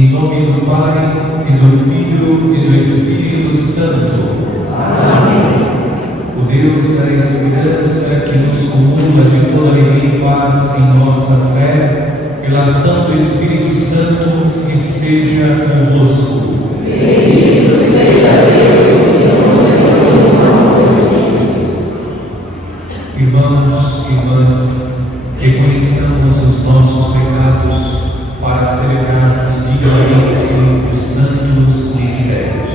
Em nome do Pai, e do Filho, e do Espírito Santo. Amém. O Deus da esperança, que nos comula de toda alegria e paz em nossa fé, pela ação do Espírito Santo, esteja convosco. Bendito seja Deus, Irmãos e irmãs, reconheçamos os nossos pecados para celebrarmos dignamente os santos mistérios.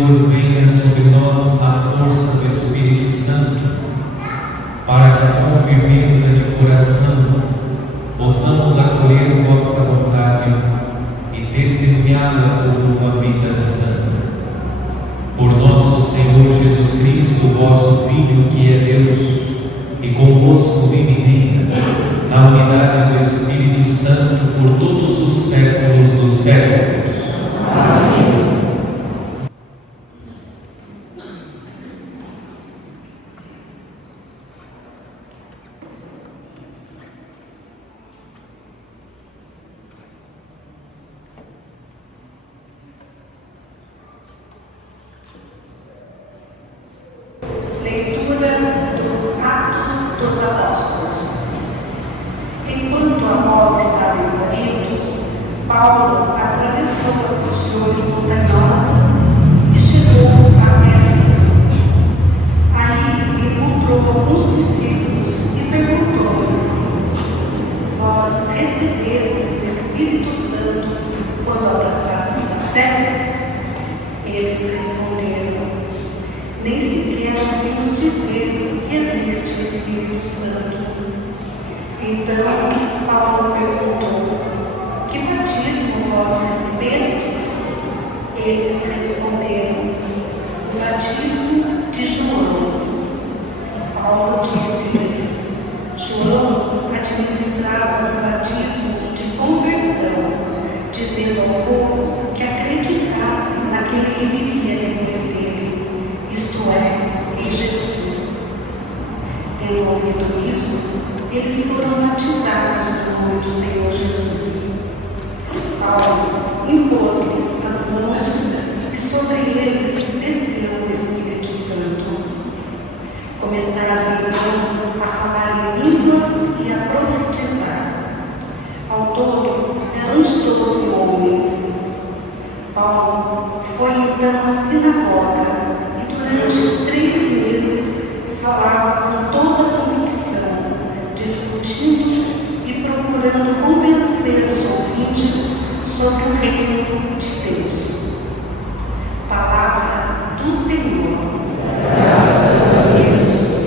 Senhor, venha sobre nós a força do Espírito Santo, para que com firmeza de coração possamos acolher vossa vontade e testemunhá-la por uma vida santa. Por nosso Senhor Jesus Cristo, vosso Filho, que é Deus, e convosco vive e reina, na unidade do Espírito Santo, por todos os séculos dos séculos. Amém. Leitura dos Atos dos Apóstolos. Enquanto a bola estava em Corinto, Paulo atravessou as regiões montanhosas e chegou a Éfeso. Ali encontrou alguns discípulos e perguntou-lhes: Vós recebestes o Espírito Santo quando abraçastes a fé? Eles responderam: Nem sequer ouvimos dizer que existe o Espírito Santo. Então Paulo perguntou: Que batismo vós recebestes? Eles responderam: O batismo de João. Paulo disse-lhes: João administrava o batismo de conversão, dizendo ao povo que acreditasse naquele que viria depois dele, isto é, em Jesus. Tendo ouvido isso, eles foram batizados no nome do Senhor Jesus. Paulo impôs-lhes as mãos e sobre eles desceu o Espírito Santo. Começaram então a falar em línguas e a profetizar. Ao todo eram uns 12 homens. Paulo foi então à sinagoga e durante 3 meses falava com toda a convicção, discutindo e procurando convencer os ouvintes sobre o reino de Deus. Palavra do Senhor. Graças a Deus.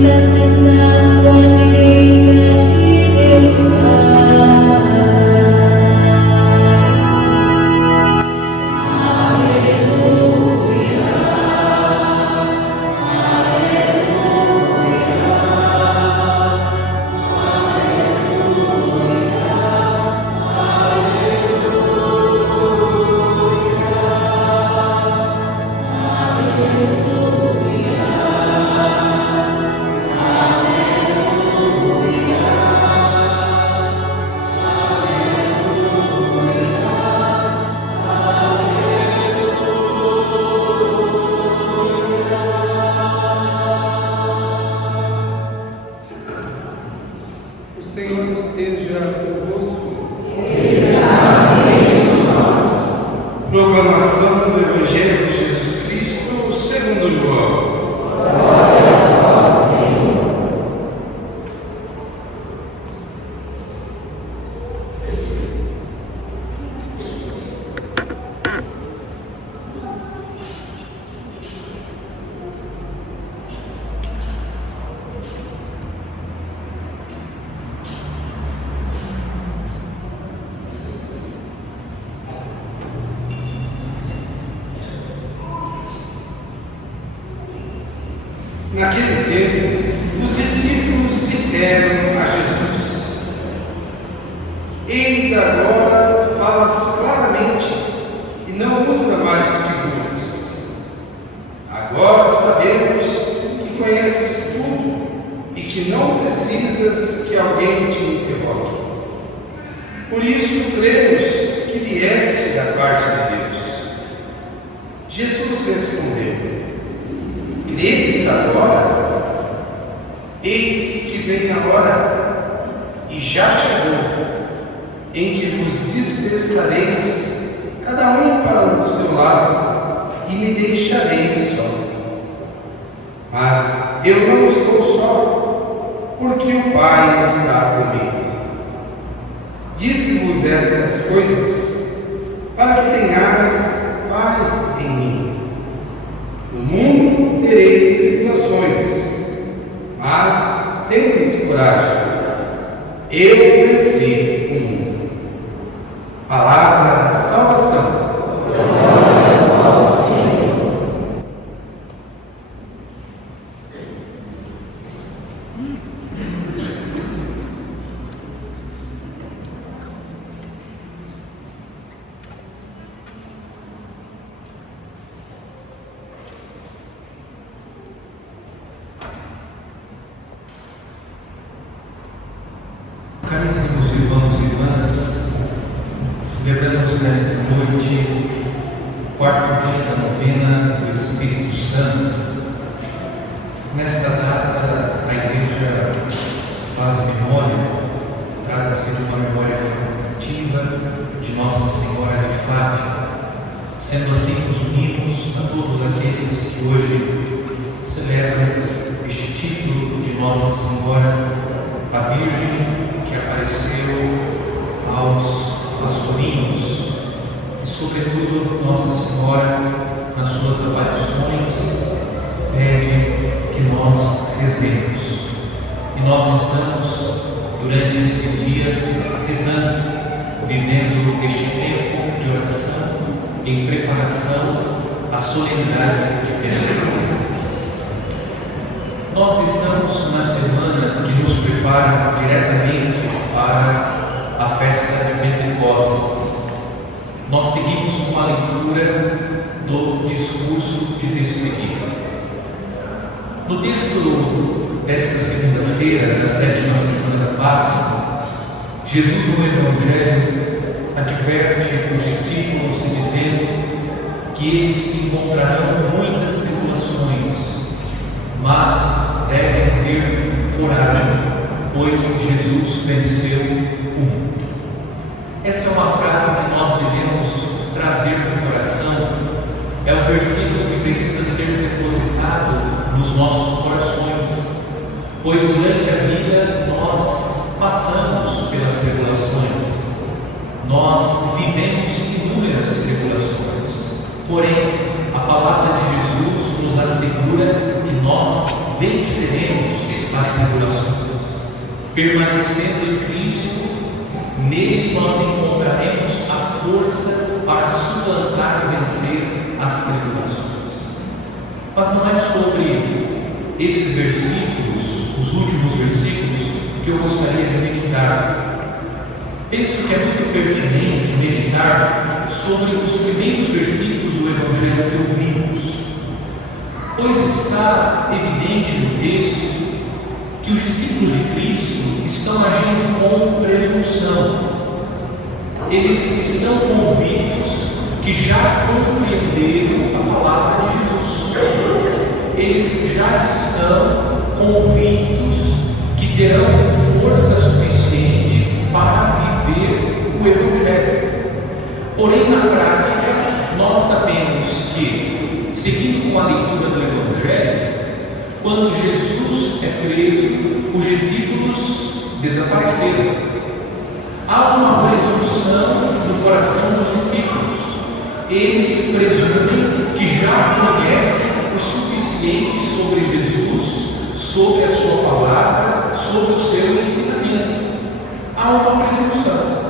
está sentado à direita de Deus Pai. O Senhor esteja convosco. Proclamação do Evangelho de Jesus Cristo segundo João. Naquele tempo, os discípulos disseram a Jesus: Eis agora falas claramente e não usa mais figuras. Agora sabemos que conheces tudo e que não precisas que alguém te interrogue. Por isso cremos que vieste da parte de Deus. Jesus respondeu: Credes agora? Eis que vem a hora, e já chegou, em que vos dispersareis, cada um para o seu lado, e me deixareis só. Mas eu não estou só, porque o Pai está comigo. Disse-vos estas coisas, para que tenhais paz em mim. No mundo tereis tribulações, mas tendes coragem. Eu venci o mundo. Palavra da salvação. Glória a vós, Senhor. Caríssimos irmãos e irmãs, celebramos nesta noite o quarto dia da novena do Espírito Santo. Nesta data, a Igreja faz memória, trata-se de uma memória facultativa de Nossa Senhora de Fátima. Sendo assim, nos unimos a todos aqueles que hoje celebram este título de Nossa Senhora, a Virgem que apareceu aos pastorinhos, e sobretudo Nossa Senhora, nas suas aparições, pede que nós rezemos. E nós estamos, durante estes dias, rezando, vivendo este tempo de oração, em preparação à solenidade de Pentecostes. Nós estamos na semana que nos prepara diretamente para a festa de Pentecostes. Nós seguimos com a leitura do discurso de despedida. No texto desta segunda-feira, da 7ª semana da Páscoa, Jesus no Evangelho adverte os discípulos dizendo que eles encontrarão muitas tribulações, mas devem ter coragem, pois Jesus venceu o mundo. Essa é uma frase que nós devemos trazer para o coração. É um versículo que precisa ser depositado nos nossos corações, pois durante a vida nós passamos pelas tribulações, nós vivemos inúmeras tribulações, porém a palavra de Jesus nos assegura que nós venceremos as tribulações. Permanecendo em Cristo, nele nós encontraremos a força para suplantar e vencer as tribulações. Mas não é sobre esses versículos, os últimos versículos, que eu gostaria de meditar. Penso que é muito pertinente meditar sobre os primeiros versículos do Evangelho que ouvimos, pois está evidente no texto que os discípulos de Cristo estão agindo com presunção. Eles estão convictos que já compreenderam a palavra de Jesus. Eles já estão convictos que terão força suficiente para viver o Evangelho. Porém, na prática, nós sabemos que, seguindo com a leitura do Evangelho, quando Jesus é preso, os discípulos desapareceram. Há uma presunção no coração dos discípulos. Eles presumem que já conhecem o suficiente sobre Jesus, sobre a sua palavra, sobre o seu ensinamento. Há uma presunção.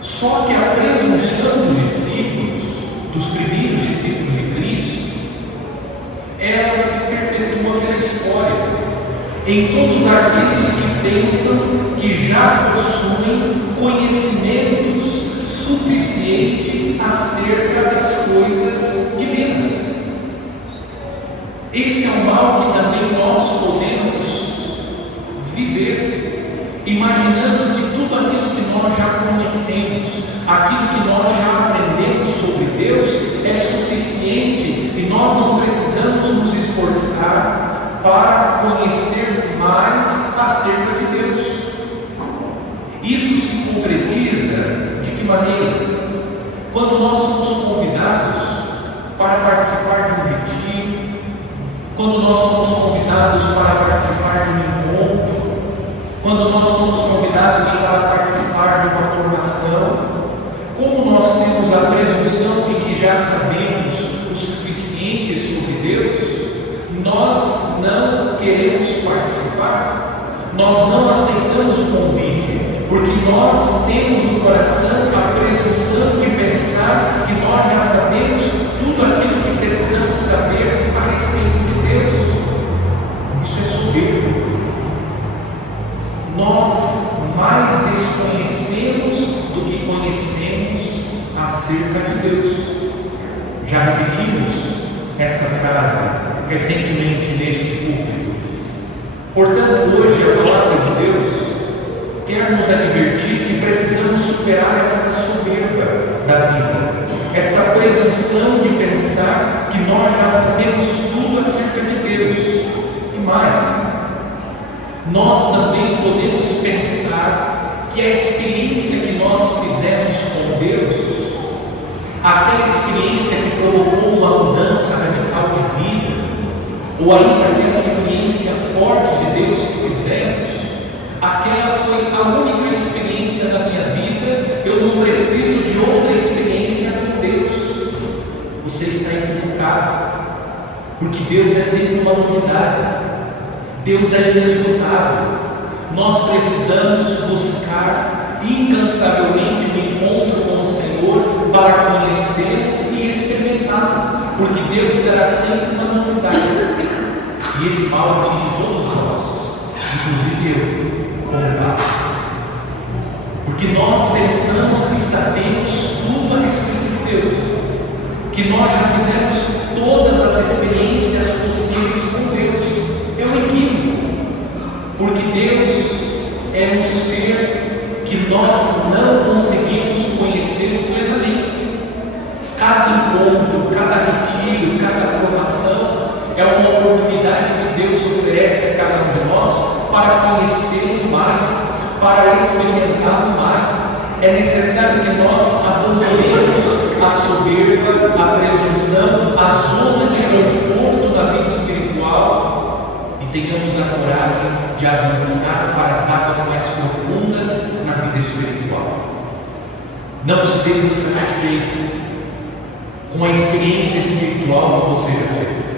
Só que a presunção dos discípulos, dos primeiros discípulos de Cristo, ela se perpetua pela história, em todos aqueles que pensam que já possuem conhecimentos suficientes acerca das coisas divinas. Esse é um mal que também nós podemos viver, imaginando que tudo aquilo que nós já conhecemos, aquilo que nós já aprendemos sobre Deus é suficiente e nós não precisamos nos esforçar para conhecer mais acerca de Deus. Isso se concretiza de que maneira? Quando nós somos convidados para participar de um retiro, quando nós somos convidados para participar de um encontro, quando nós somos convidados para participar de uma formação, como nós temos a presunção de que já sabemos o suficiente sobre Deus, nós não queremos participar, nós não aceitamos o convite, porque nós temos no coração a presunção de pensar que nós já sabemos tudo aquilo que precisamos saber a respeito de Deus. Isso é soberbo. Nós mais desconhecemos do que conhecemos acerca de Deus. Já repetimos essa frase recentemente neste púlpito. Portanto, hoje a palavra de Deus quer nos advertir que precisamos superar essa soberba da vida, essa presunção de pensar que nós já sabemos tudo acerca de Deus. E mais, nós também podemos pensar que a experiência que nós fizemos com Deus, aquela experiência que provocou uma mudança radical de vida, ou ainda aquela experiência forte de Deus que fizemos, aquela foi a única experiência da minha vida, eu não preciso de outra experiência com Deus. Você está equivocado, porque Deus é sempre uma novidade, Deus é inesgotável. Nós precisamos buscar incansavelmente o encontro com o Senhor para conhecer e experimentá-lo, porque Deus será sempre uma novidade. E esse mal atinge todos nós, inclusive eu, como Pai, porque nós pensamos que sabemos tudo a respeito de Deus, que nós já fizemos todas as experiências possíveis com Deus. É um equívoco, porque Deus é um ser que nós não conseguimos conhecer plenamente. Cada encontro, cada retiro, cada formação é uma oportunidade que Deus oferece a cada um de nós para conhecê-lo mais, para experimentá-lo mais. É necessário que nós abandonemos a soberba, a presunção, a zona de conforto da vida espiritual e tenhamos a coragem de avançar para as águas mais profundas na vida espiritual. Não se dê por satisfeito com a experiência espiritual que você já fez.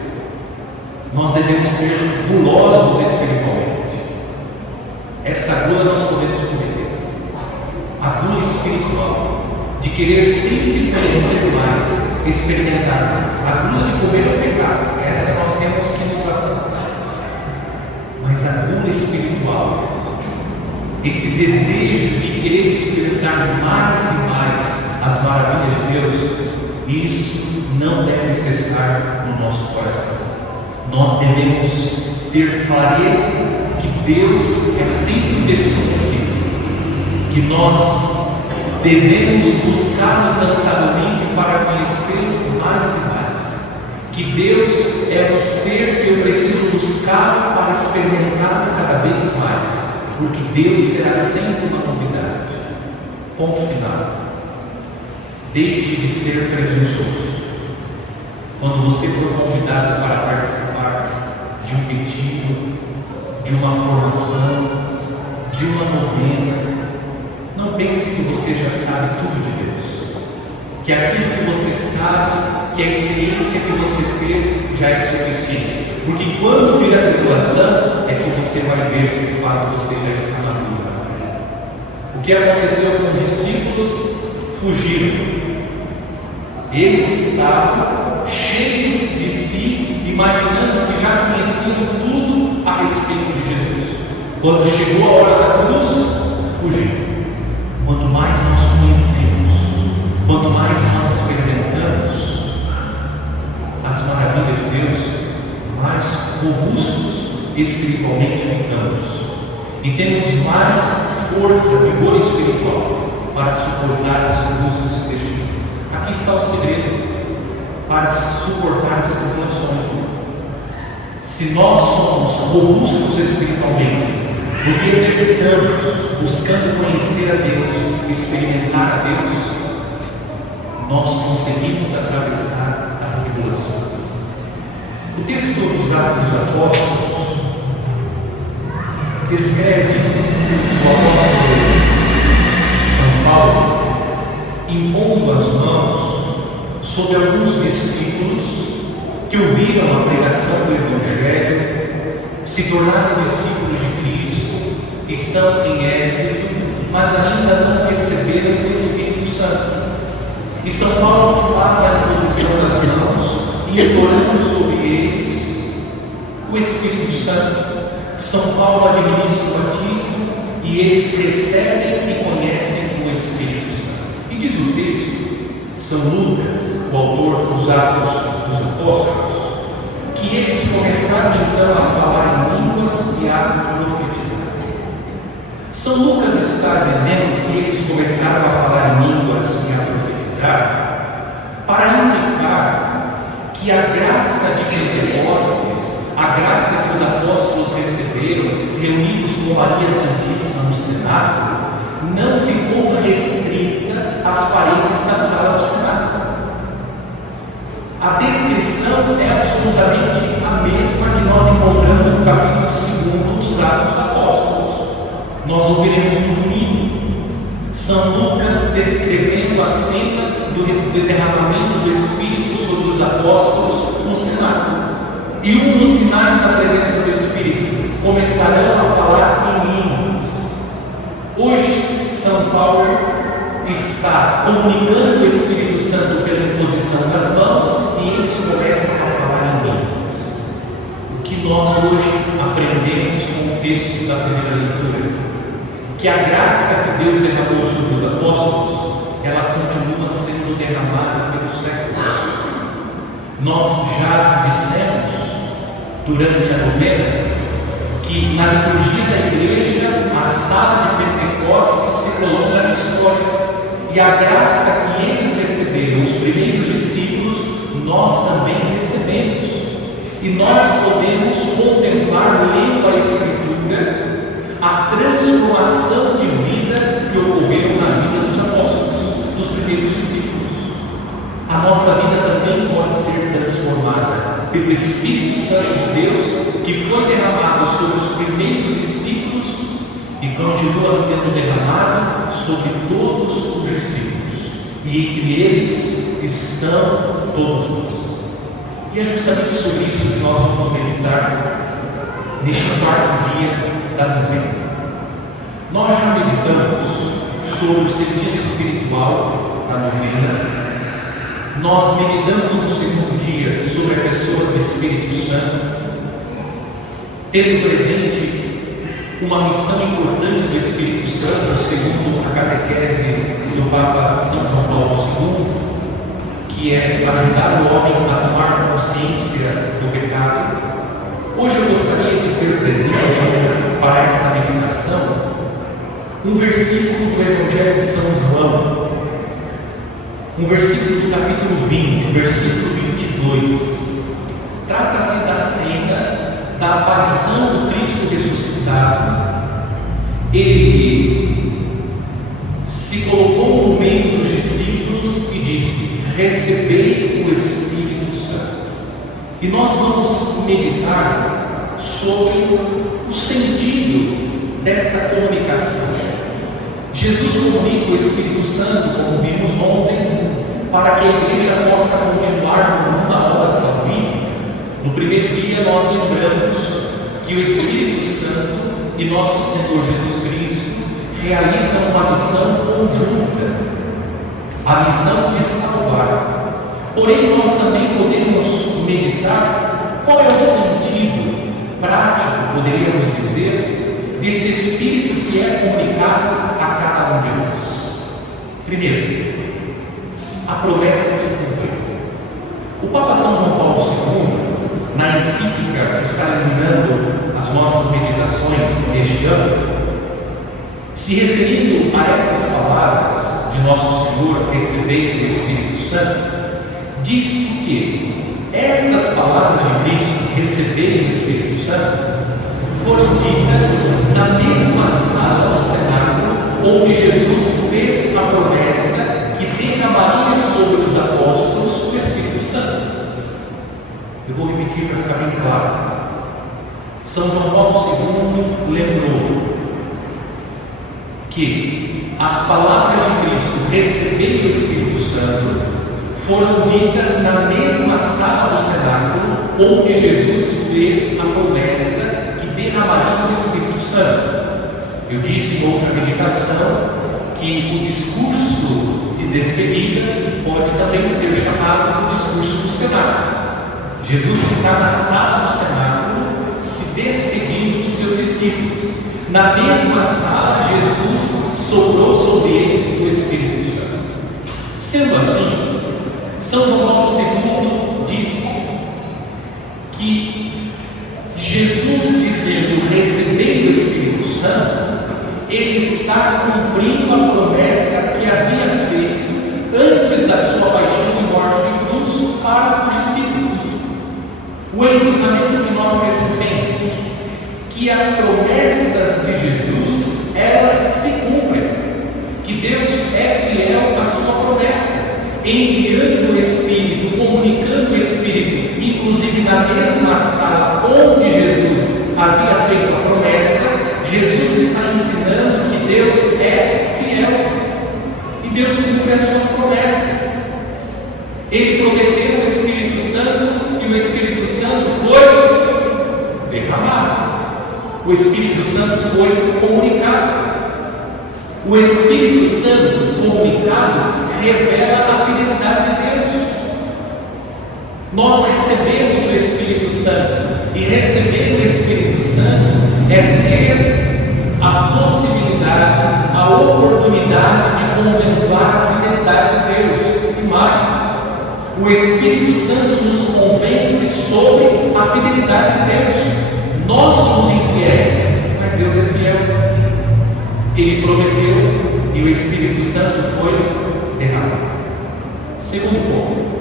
Nós devemos ser gulosos espiritualmente. querer sempre conhecer mais, experimentar mais. A gula de comer é o pecado, essa nós temos que nos afastar. Mas a gula espiritual, esse desejo de querer experimentar mais e mais as maravilhas de Deus, isso não deve cessar no nosso coração. Nós devemos ter clareza que Deus é sempre desconhecido, que nós devemos buscar incansavelmente para conhecê-lo mais e mais, que Deus é o ser que eu preciso buscar para experimentá-lo cada vez mais, porque Deus será sempre uma novidade. Ponto final. Deixe de ser presunçoso. Quando você for convidado para participar de um retiro, de uma formação, de uma novena, não pense que você já sabe tudo de Deus, que aquilo que você sabe, que a experiência que você fez já é suficiente, porque quando vir a tribulação é que você vai ver se de fato você já está maduro na fé. O que aconteceu com os discípulos? Fugiram. Eles estavam cheios de si, imaginando que já conheciam tudo a respeito de Jesus. Quando chegou a hora da cruz, fugiram. Quanto mais nós conhecemos, quanto mais nós experimentamos as maravilhas de Deus, mais robustos espiritualmente ficamos e temos mais força, vigor espiritual para suportar as cruzes deste mundo. Aqui está o segredo para suportar as tribulações. Se nós somos robustos espiritualmente, porque exercitamos, buscando conhecer a Deus, experimentar a Deus, nós conseguimos atravessar as tribulações. O texto dos Atos dos Apóstolos descreve o apóstolo São Paulo impondo as mãos sobre alguns discípulos que ouviram a pregação do Evangelho, se tornaram discípulos de Cristo, estão em Éfeso, mas ainda não receberam o Espírito Santo. E São Paulo faz a imposição das mãos, implorando sobre eles o Espírito Santo. São Paulo administra o batismo e eles recebem e conhecem o Espírito Santo. E diz o texto, São Lucas, o autor dos Atos dos Apóstolos, que eles começaram então a falar em línguas e a profetizar. São Lucas está dizendo que eles começaram a falar em línguas e a profetizar para indicar que a graça de Pentecostes, a graça que os apóstolos receberam, reunidos com Maria Santíssima no cenáculo, não ficou restrita às paredes da sala do cenáculo. A descrição é absolutamente a mesma que nós encontramos no capítulo 2 dos Atos dos Apóstolos. Nós ouviremos no domingo São Lucas descrevendo a cena do derramamento do Espírito sobre os apóstolos no cenáculo. E um dos sinais da presença do Espírito: começarão a falar em línguas. Hoje, São Paulo está comunicando o Espírito Santo pela imposição das mãos e eles começam a falar em línguas. O que nós hoje aprendemos com o texto da primeira leitura? Que a graça que Deus derramou sobre os apóstolos, ela continua sendo derramada pelos séculos. Nós já dissemos durante a novena que na liturgia da igreja a sala de Pentecostes se prolonga na história, e a graça que eles receberam, os primeiros discípulos, nós também recebemos, e nós podemos contemplar, lendo a Escritura, a transformação de vida que ocorreu na vida dos apóstolos, dos primeiros discípulos. A nossa vida também pode ser transformada pelo Espírito Santo de Deus, que foi derramado sobre os primeiros discípulos e continua sendo derramado sobre todos os discípulos, e entre eles estão todos nós. E é justamente sobre isso que nós vamos meditar neste quarto dia da novena. Nós já meditamos sobre o sentido espiritual da novena, nós meditamos no segundo dia sobre a pessoa do Espírito Santo, tendo presente uma missão importante do Espírito Santo, segundo a catequese do Papa São João Paulo II, que é ajudar o homem a tomar consciência do pecado. Hoje eu gostaria de ter presente para essa meditação um versículo do Evangelho de São João, um versículo do capítulo 20, versículo 22. Trata-se da cena da aparição do Cristo ressuscitado. Ele se colocou no meio dos discípulos e disse: recebei o Espírito Santo. E nós vamos meditar sobre o sentido dessa comunicação. Jesus comunica o Espírito Santo, como vimos ontem, para que a igreja possa continuar na obra salvífica. No primeiro dia nós lembramos que o Espírito Santo e nosso Senhor Jesus Cristo realizam uma missão conjunta, a missão de salvar. Porém, nós também podemos meditar qual é o sentido prático, poderíamos dizer, desse Espírito que é comunicado a cada um de nós. Primeiro, a promessa se cumpriu. O Papa São João Paulo II, na encíclica que está iluminando as nossas meditações deste ano, se referindo a essas palavras de Nosso Senhor, recebei o Espírito Santo, disse que essas palavras de Cristo, receber o Espírito Santo, foram ditas na mesma sala do cenáculo onde Jesus fez a promessa que derramaria sobre os apóstolos o Espírito Santo. Eu vou repetir para ficar bem claro. São João Paulo II lembrou que as palavras de Cristo, receber o Espírito Santo, foram ditas na mesma sala do cenáculo onde Jesus fez a promessa que derramaria o Espírito Santo. Eu disse em outra meditação que o discurso de despedida pode também ser chamado de discurso do cenáculo. Jesus está na sala do cenáculo se despedindo dos seus discípulos. Na mesma sala, Jesus soprou sobre eles o Espírito Santo. Sendo assim, São João Paulo II disse que Jesus, dizendo receber o Espírito Santo, ele está cumprindo a promessa que havia feito antes da sua paixão e morte de cruz para os discípulos. O ensinamento que nós recebemos, que as promessas de Jesus, elas se cumprem, que Deus é fiel à sua promessa, enviando o Espírito, comunicando o Espírito, inclusive na mesma sala onde Jesus havia feito a promessa. Jesus está ensinando que Deus é fiel e Deus cumpre as suas promessas. Ele prometeu o Espírito Santo e o Espírito Santo foi derramado. O Espírito Santo foi comunicado. O Espírito Santo comunicado revela a fidelidade de Deus. Nós recebemos o Espírito Santo, e receber o Espírito Santo é ter a possibilidade, a oportunidade de contemplar a fidelidade de Deus. E mais, o Espírito Santo nos convence sobre a fidelidade de Deus. Nós somos infiéis, mas Deus é fiel. Ele prometeu e o Espírito Santo foi derramado. Segundo ponto,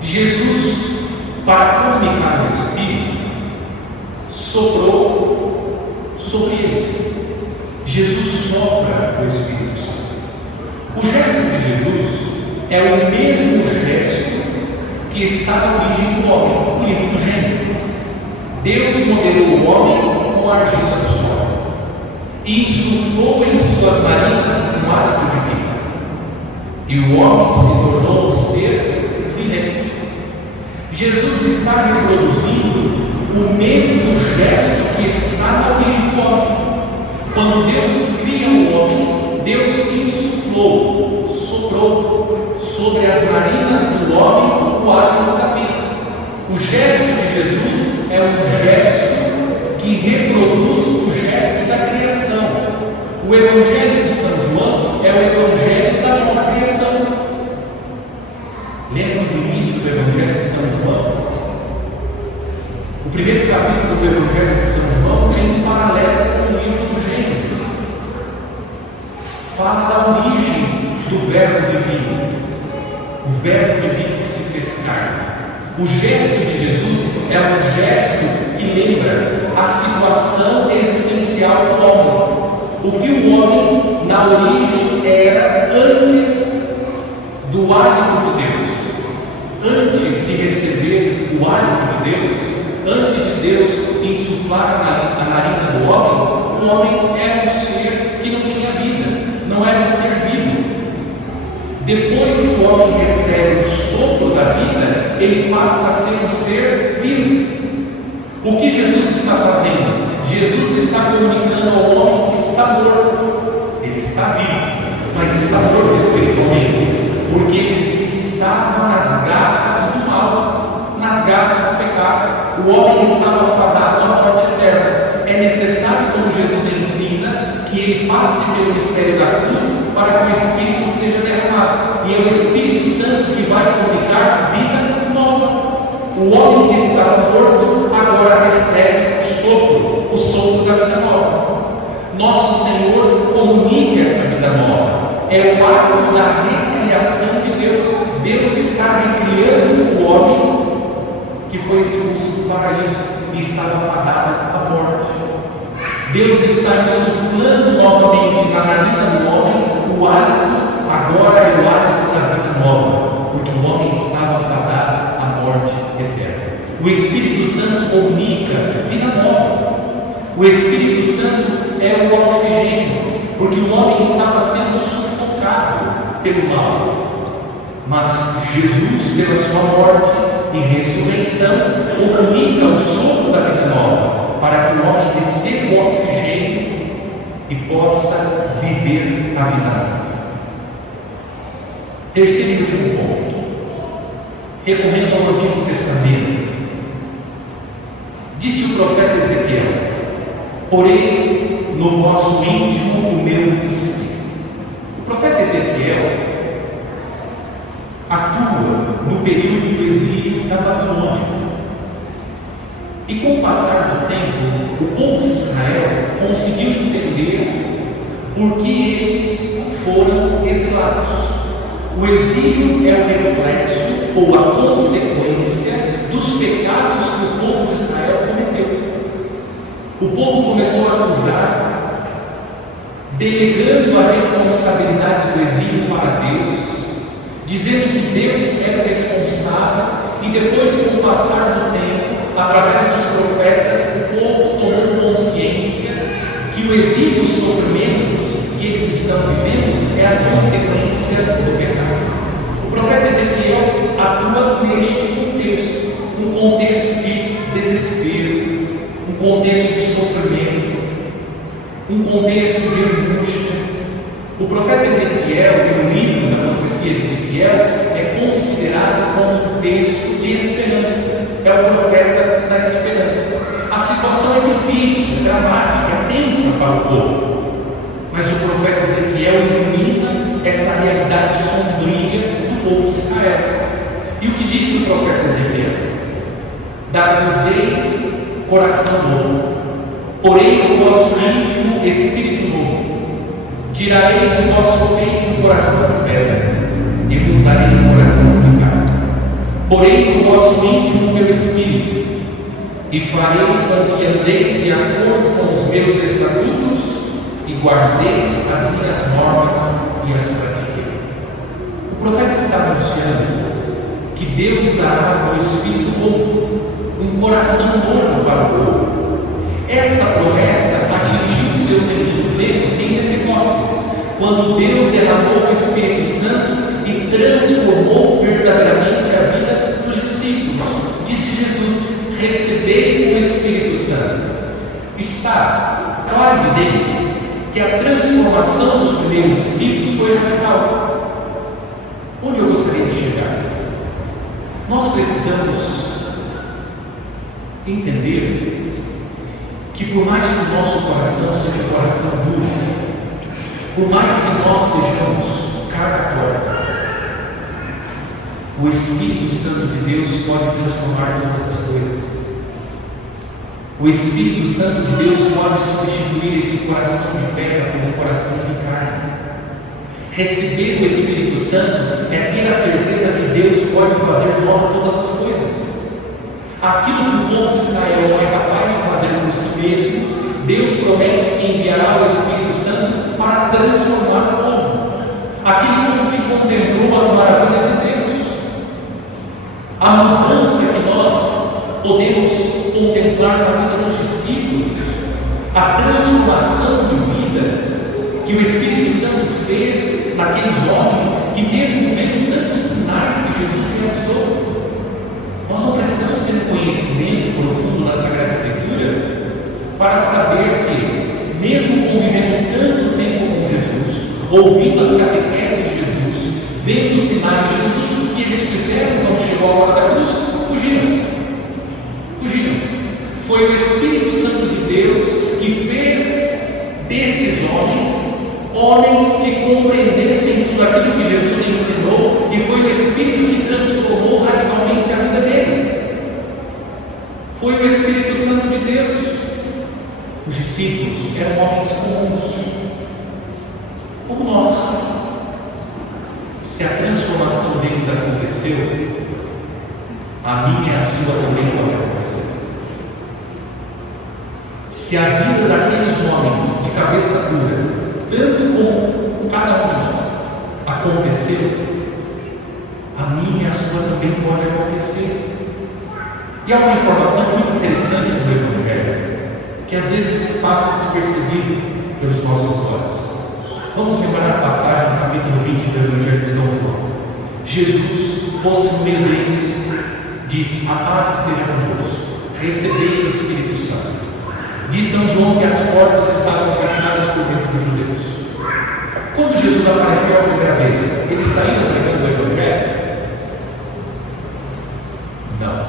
Jesus, para comunicar o Espírito, soprou sobre eles. Jesus sopra o Espírito Santo. O gesto de Jesus é o mesmo gesto que está na origem do homem, no livro do Gênesis. Deus modelou o homem com a argila do solo e insuflou em suas narinas um hálito de vida. E o homem se tornou um ser vivente. Jesus está reproduzindo o mesmo gesto que está na origem do homem. Quando Deus cria o homem, Deus insuflou insuflou, soprou sobre as narinas do homem o hálito da vida. O gesto de Jesus é um gesto que reproduz o gesto da criação. O Evangelho de São João é o Evangelho da nova criação. Lembra do início do Evangelho de São João? O primeiro capítulo do Evangelho de São João tem um paralelo com o livro do Gênesis. Fala da origem do Verbo divino, o Verbo divino que se fez carne. O gesto de Jesus é um gesto que lembra a situação existencial do homem. O que o homem, na origem, era antes do hálito de Deus. Antes de receber o hálito de Deus, antes de Deus insuflar na narina do homem, o homem era um ser que não tinha vida, não era um ser vivo. Depois que o homem recebe o sopro da vida, ele passa a ser um ser vivo. O que Jesus está fazendo? Jesus está comunicando ao homem que está morto. Ele está vivo, mas está morto espiritualmente, porque ele estava nas garras do mal, nas garras do pecado. O homem estava fadado à morte eterna. É necessário, como Jesus ensina, que ele passe pelo mistério da cruz para que o Espírito seja derramado. E é o Espírito Santo que vai comunicar vida nova. O homem que estava morto agora recebe o sopro da vida nova. Nosso Senhor comunica essa vida nova. É o ato da recriação de Deus. Deus está recriando o homem que foi expulso do paraíso e estava fadado à morte. Deus está insuflando novamente na narina do homem o hálito, agora é o hálito da vida nova, porque o homem estava fadado à morte eterna. O Espírito Santo comunica vida nova. O Espírito Santo é o oxigênio, porque o homem estava sendo sufocado pelo mal. Mas Jesus, pela sua morte e ressurreição, comunica o sopro da vida nova, para que o homem receba o oxigênio e possa viver a vida nova. Terceiro e último ponto. Recomendo ao Antigo Testamento. Disse o profeta Ezequiel: porém no vosso íntimo o meu espírito. O profeta Ezequiel atua no período do exílio da Babilônia. E com o passar do tempo, o povo de Israel conseguiu entender por que eles foram exilados. O exílio é o reflexo ou a consequência dos pecados que o povo de Israel cometeu. O povo começou a acusar, delegando a responsabilidade do exílio para Deus, dizendo que Deus era responsável, e depois, com o passar do tempo, através dos profetas, o povo tomou consciência que o exílio e os sofrimentos que eles estão vivendo é a consequência do pecado. O profeta Ezequiel atua neste contexto, um contexto de desespero, um contexto de sofrimento, um contexto de angústia. O profeta Ezequiel e o livro da profecia de Ezequiel é considerado como um texto de esperança. É o profeta da esperança. A situação é difícil, é dramática, é tensa para o povo, mas o profeta Ezequiel ilumina essa realidade sombria do povo de Israel. E o que disse o profeta Ezequiel? Dar-vos-ei coração novo, porém no vosso íntimo espírito novo. Tirarei do vosso peito um coração de pedra, e vos darei um coração de carne. Porém no vosso íntimo meu espírito, e farei com que andeis de acordo com os meus estatutos, e guardeis as minhas normas e as pratiquei. O profeta está anunciando que Deus dará um espírito novo, um coração novo para o povo. Essa promessa atingiu o seu sentido pleno em Pentecostes, quando Deus derramou o Espírito Santo e transformou verdadeiramente a vida dos discípulos. Disse Jesus: recebei o Espírito Santo. Está claro e evidente que a transformação dos primeiros discípulos foi radical. Onde eu gostaria de chegar? Nós precisamos entender que por mais que o nosso coração seja um coração duro, por mais que nós sejamos carga torta, o Espírito Santo de Deus pode transformar todas as coisas. O Espírito Santo de Deus pode substituir esse coração de pedra por um coração de carne. Receber o Espírito Santo é ter a certeza que Deus pode fazer nova todas as coisas. Aquilo que o povo de Israel não é capaz de fazer por si mesmo, Deus promete que enviará o Espírito Santo para transformar o povo. Aquele povo que contemplou as maravilhas de Deus. A mudança que nós podemos contemplar na vida dos discípulos, a transformação de vida que o Espírito Santo fez naqueles homens que, mesmo vendo tantos sinais que Jesus realizou, nós não precisamos ter um conhecimento profundo da Sagrada Escritura para saber que, mesmo convivendo tanto tempo com Jesus, ouvindo as catequeses de Jesus, vendo os sinais de Jesus, o que eles fizeram quando chegou a hora da cruz? Fugiram. Foi o Espírito Santo de Deus que fez desses homens que compreendessem tudo aquilo que Jesus ensinou, e foi o Espírito que transformou radicalmente a vida deles. Foi o Espírito Santo de Deus. Os discípulos eram homens comuns, como nós. Se a transformação deles aconteceu, a minha e a sua também pode acontecer. Se a vida daqueles homens de cabeça dura, tanto como cada um de nós, aconteceu, a minha e a sua também pode acontecer. E há uma informação muito interessante do Evangelho, que às vezes passa despercebido pelos nossos olhos. Vamos lembrar a passagem do capítulo 20 do Evangelho de São João. Jesus, posto no meio deles, diz: a paz esteja convosco, recebei o Espírito Santo. Diz São João que as portas estavam fechadas por dentro dos judeus. Quando Jesus apareceu a primeira vez, eles saíram pregando o Evangelho? Não.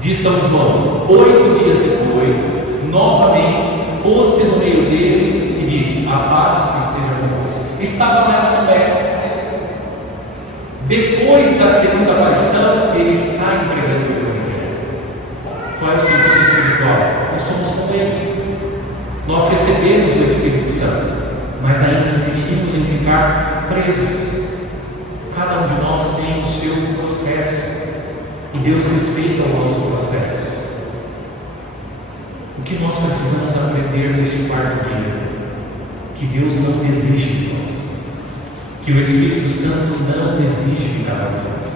Diz São João, 8 dias depois, novamente, pôs-se no meio deles e disse: a paz esteja convosco. Estava lá também. Depois da segunda aparição, eles saem pregando o Evangelho. Qual é o sentido espiritual? Nós somos como eles. Nós recebemos o Espírito Santo, mas ainda insistimos em ficar presos. Cada um de nós tem o seu processo, e Deus respeita o nosso processo. O que nós precisamos aprender neste quarto dia? Que Deus não desiste de nós, que o Espírito Santo não desiste de cada um de nós.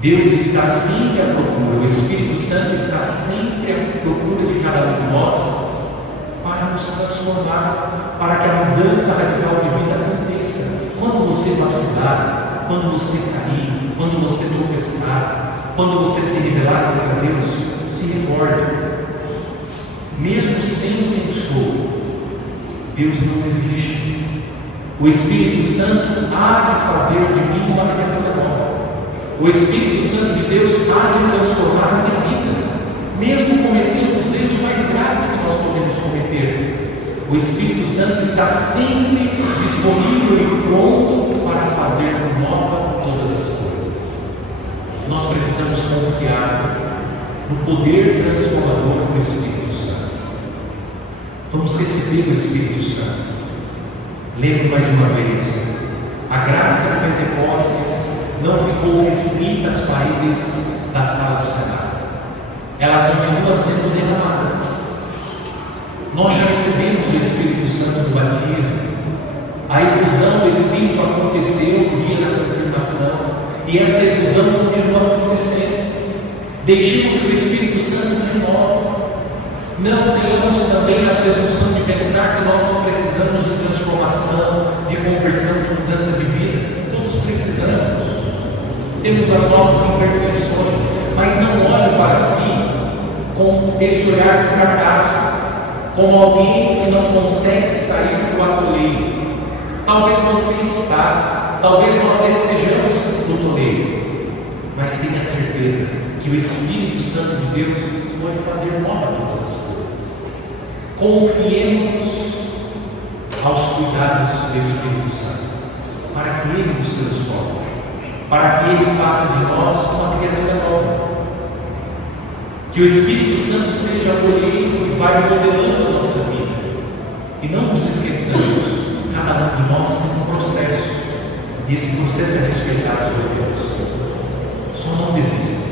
Deus está sempre à procura, o Espírito Santo está sempre à procura de cada um de nós para nos transformar, para que a mudança radical de vida aconteça. Quando você vacilar, quando você cair, quando você tropeçar, quando você se rebelar contra Deus, se recorde, mesmo sendo quem sou, Deus não existe. O Espírito Santo há de fazer de mim uma criatura nova. O Espírito Santo de Deus há de transformar a minha vida, mesmo cometendo os erros mais graves que nós podemos cometer. O Espírito Santo está sempre disponível e pronto para fazer nova todas as coisas. Nós precisamos confiar no poder transformador do Espírito Santo. Vamos receber o Espírito Santo. Lembro mais uma vez, a graça de Pentecostes não ficou restrita às paredes da sala do Senado. Ela continua sendo derramada. Nós já recebemos o Espírito Santo do batismo. A efusão do Espírito aconteceu no dia da confirmação, e essa efusão continua acontecendo. Deixemos que o Espírito Santo renove. Não tenhamos também a presunção de pensar que nós não precisamos de transformação, de conversão, de mudança de vida. Todos precisamos. Temos as nossas imperfeições, mas não olhe para si com esse olhar de fracasso. como alguém que não consegue sair do atoleiro. Talvez você está, talvez nós estejamos no atoleiro, mas tenha certeza que o Espírito Santo de Deus pode fazer nova todas as coisas. Confiemos aos cuidados do Espírito Santo, para que Ele nos transforme, para que Ele faça de nós uma criatura nova. Que o Espírito Santo seja olheiro e vai modelando a nossa vida. E não nos esqueçamos, cada um de nós tem um processo, e esse processo é respeitado por Deus. Só não desista,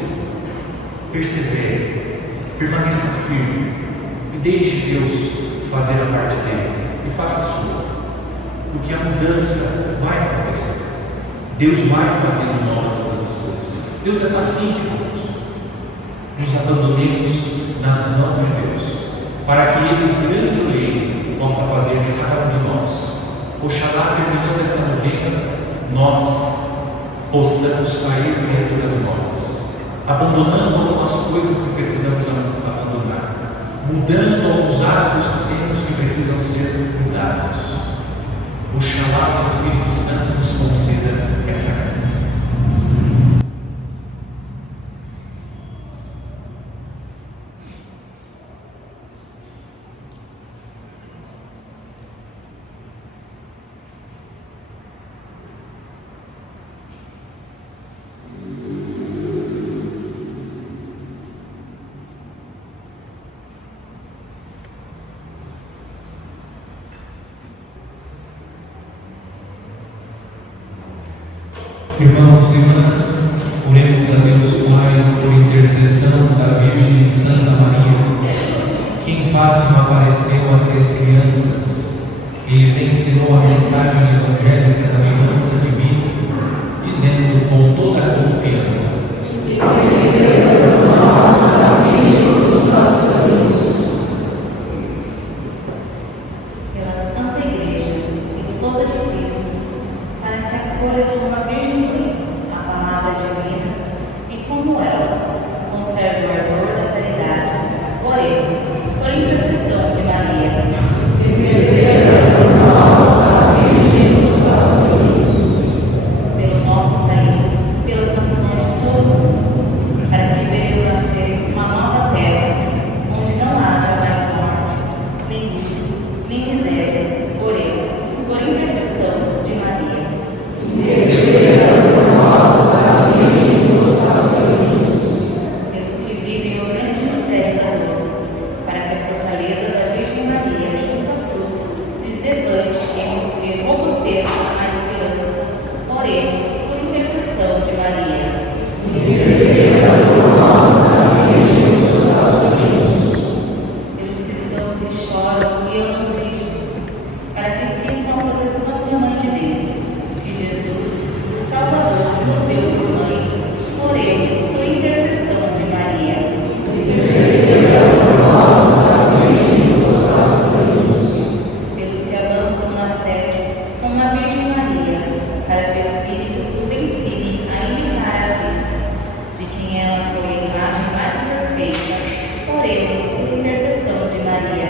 persevere, permaneça firme e deixe Deus fazer a parte dele e faça a sua, porque a mudança vai acontecer. Deus vai fazendo nova todas as coisas. Deus é paciente conosco. Nos abandonemos nas mãos de Deus, para que Ele, o grande oleiro, possa fazer de cada um de nós. Oxalá, terminando essa novena, nós possamos sair criaturas novas, abandonando algumas coisas que precisamos abandonar, mudando alguns hábitos que temos que precisam ser mudados. Oxalá o Espírito Santo nos conceda essa graça. Irmãos e irmãs, oremos a Deus Pai por intercessão da Virgem Santa Maria, que em Fátima apareceu a 3 crianças e lhes ensinou a mensagem evangélica da mudança de vida, dizendo com toda a confiança: pela Santa Igreja, esposa de Cristo, para que acolha como uma virgem prima a palavra divina e, como ela, conserve o ardor da caridade. Oremos por intercessão de Maria. Pelo nosso país, pelas nações de todo o mundo, para que veja nascer uma nova terra, onde não haja mais morte, nem luto, nem miséria. Oremos por intercessão de Maria. Pelos que vivem o grande mistério da dor, para que a fortaleza da Virgem Maria junto à cruz lhes levante e robusteça a esperança. Oremos por intercessão de Maria. Pelos cristãos que choram e andam tristes, para que sintam a proteção da Mãe de Deus, que Jesus, o Salvador, nos deu por mãe. Oremos por intercessão de Maria. Pelos que avançam na fé com a Virgem Maria, para que o Espírito os ensine a imitar a Cristo, de quem ela foi a imagem mais perfeita. Oremos por intercessão de Maria.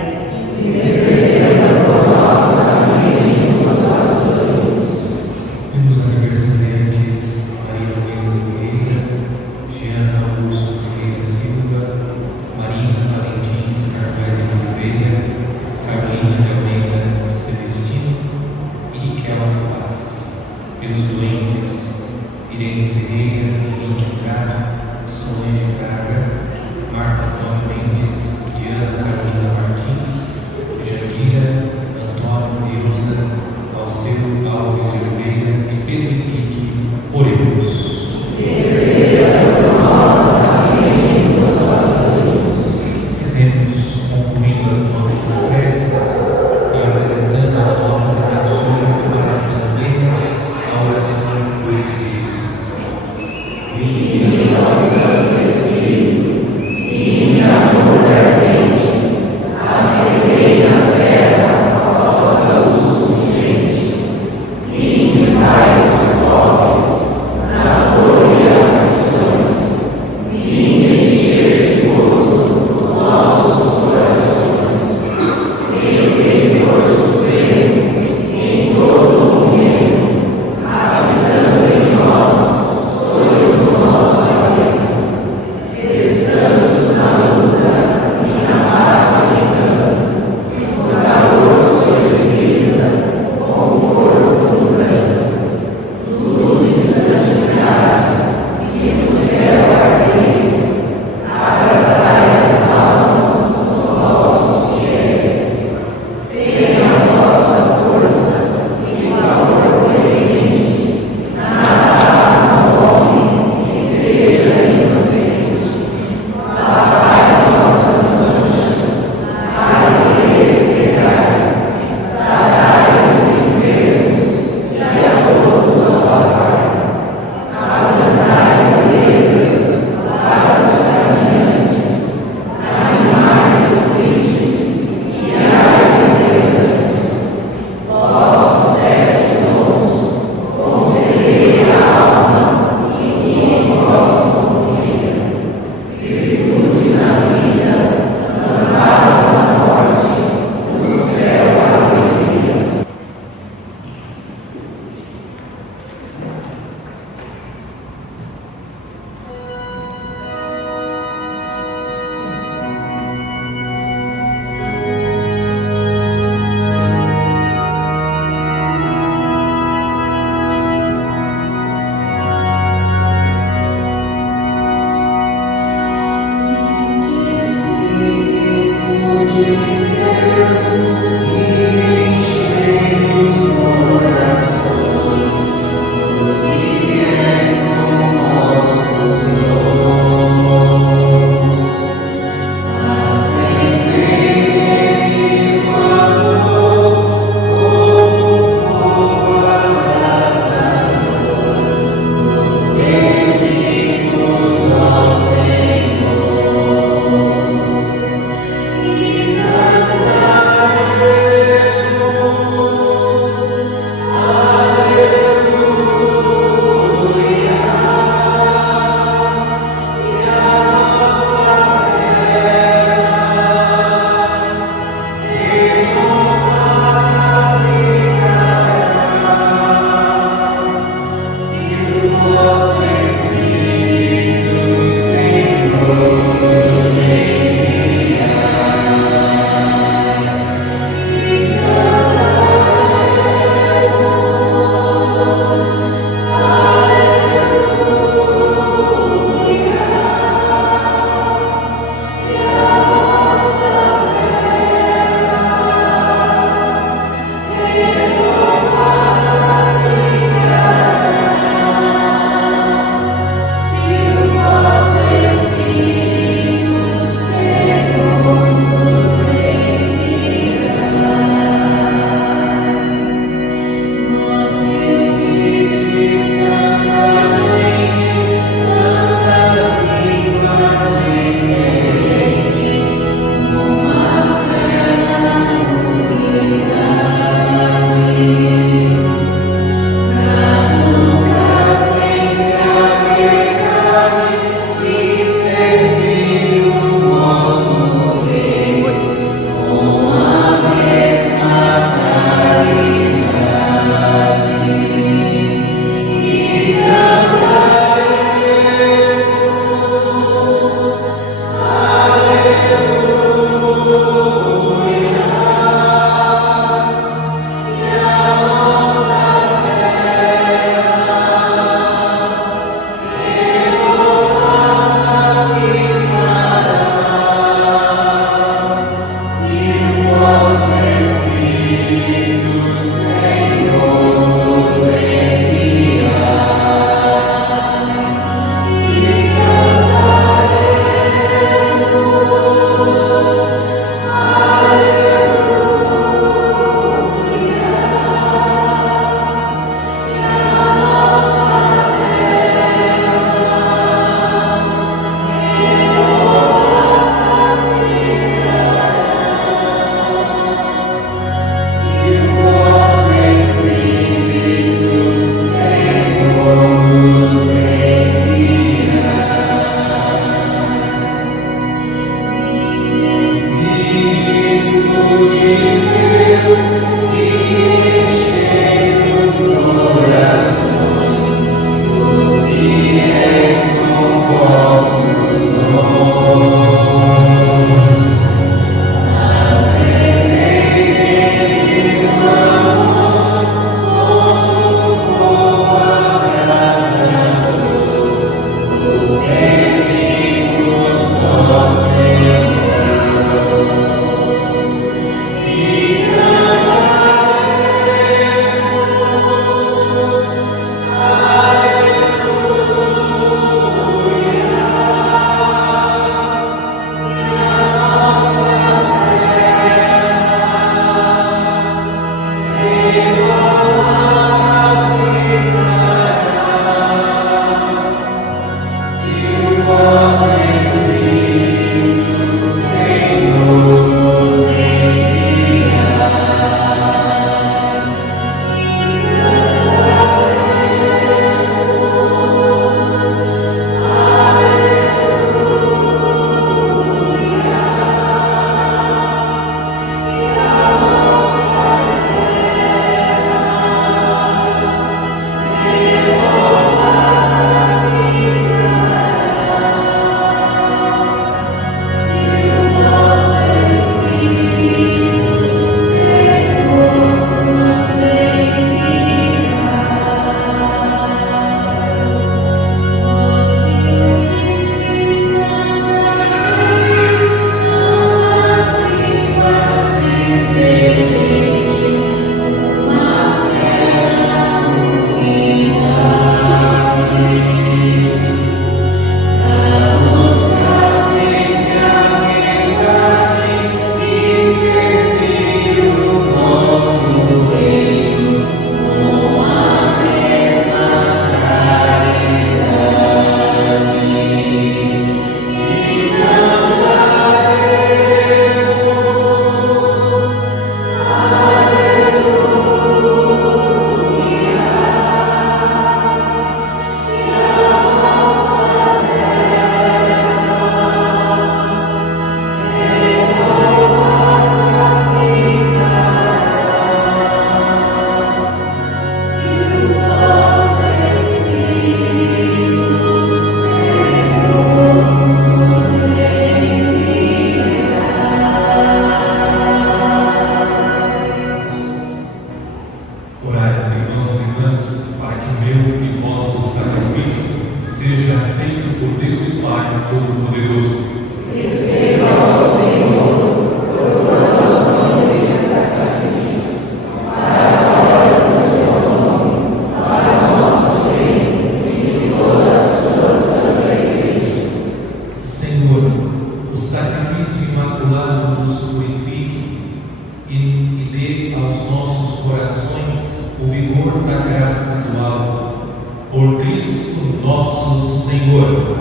Senhor.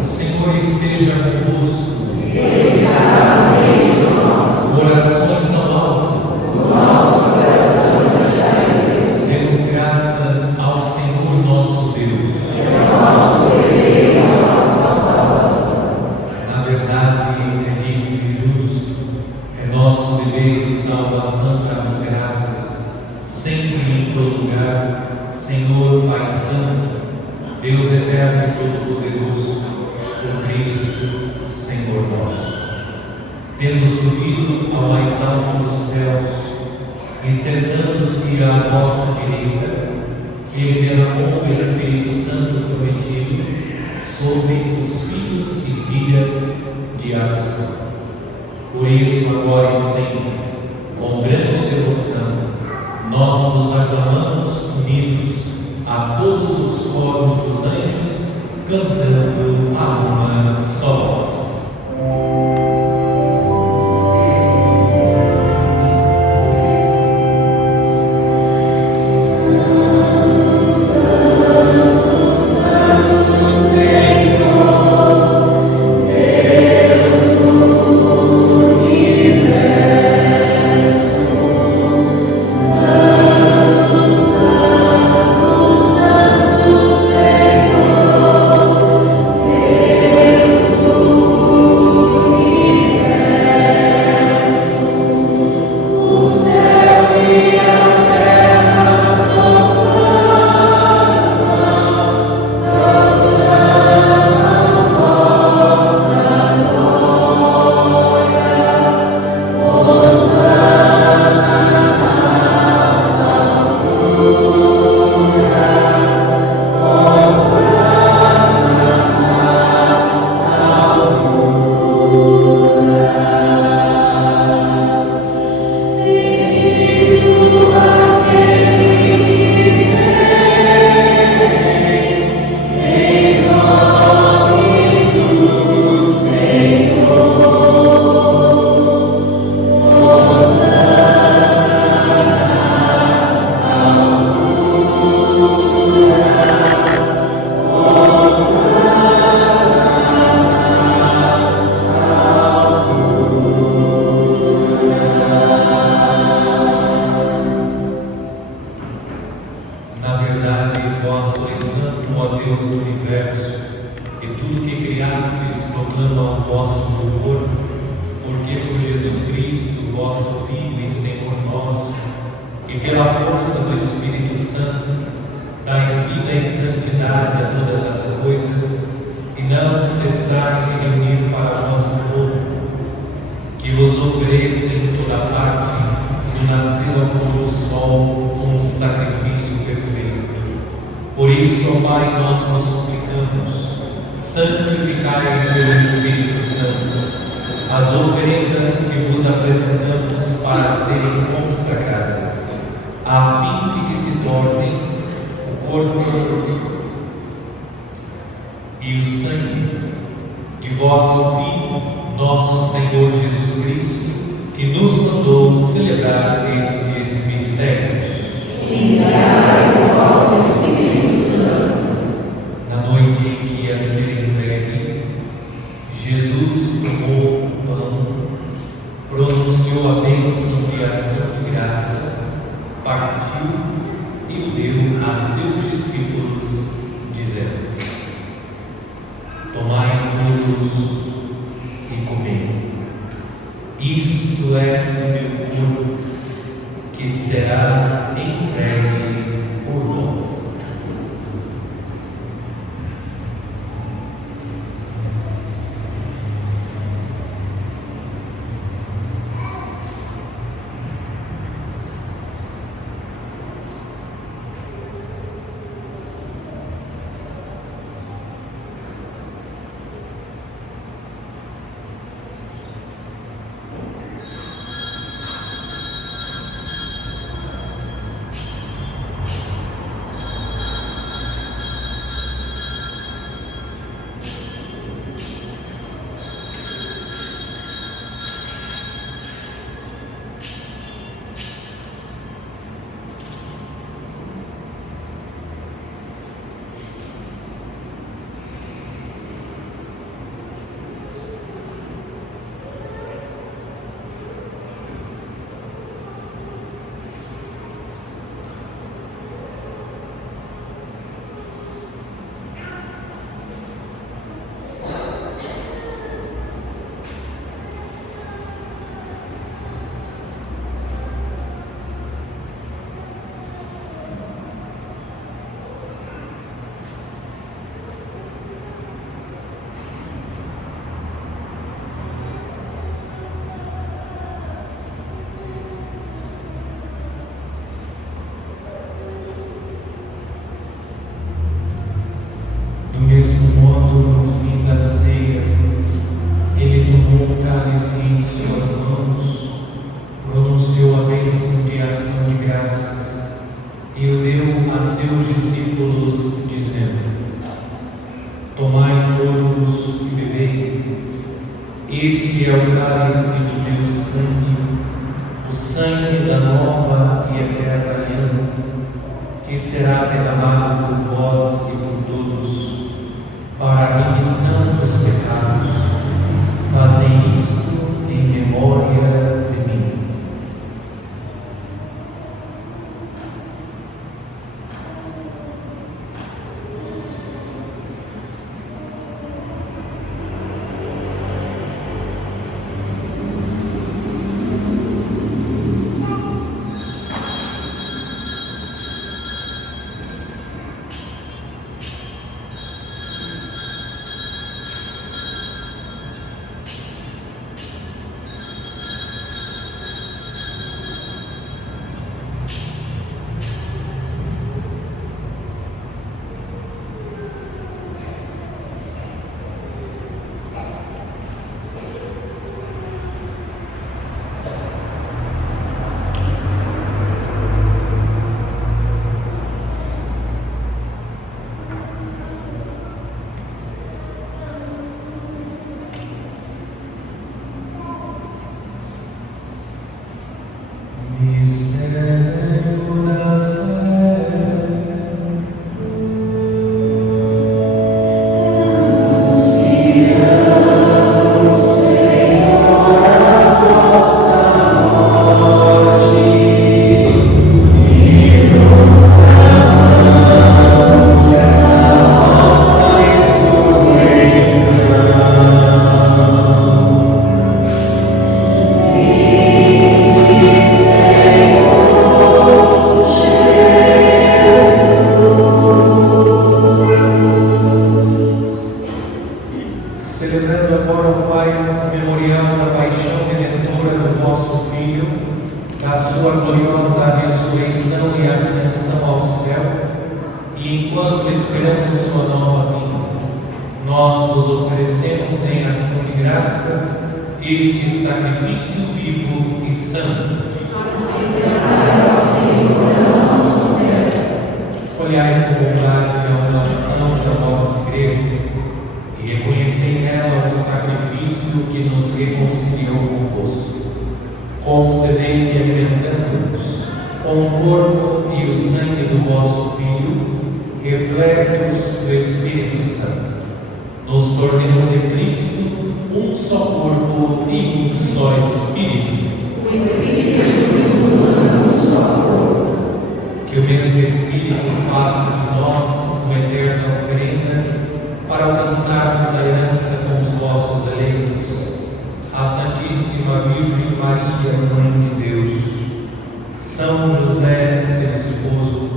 O Senhor esteja convosco. Orações ao alto. Demos graças ao Senhor nosso Deus. Na verdade, é digno e justo, é nosso dever e salvação darmos graças, sempre e em todo lugar, Senhor Pai Santo, Deus eterno e todo-poderoso, por Cristo, Senhor nosso. Tendo subido ao mais alto dos céus e sentando-se à vossa direita, Ele derramou o Espírito Santo prometido sobre os filhos e filhas de adoção. Por isso, agora e sempre, com grande devoção, nós nos aclamamos unidos a todos os coros dos anjos, cantando a uma só voz. bênção de ação de graças e o deu a seus discípulos, dizendo: Tomai todos e bebei. Este é o cálice do meu sangue, o sangue da nova e eterna aliança, que será derramado por vós e por todos, para a remissão dos pecados. Fazem isto em memória de mim. Mistério da fé. Celebrando agora, ó Pai, o memorial da paixão redentora do vosso Filho, da sua gloriosa ressurreição e ascensão ao céu, e enquanto esperamos sua nova vinda, nós vos oferecemos em ação de graças este sacrifício vivo e santo. Olhai com bondade a oração da vossa Igreja e reconhecei nela o sacrifício que nos reconciliou convosco. Concedei que, alimentando-nos com o corpo e o sangue do vosso Filho, repletos do Espírito Santo, nos tornemos em Cristo um só corpo e um só Espírito. O Espírito nos une um só corpo. Que o mesmo Espírito faça de nós uma eterna oferenda para alcançarmos a herança com os vossos eleitos, a Santíssima Virgem Maria, Mãe de Deus, São José, seu esposo,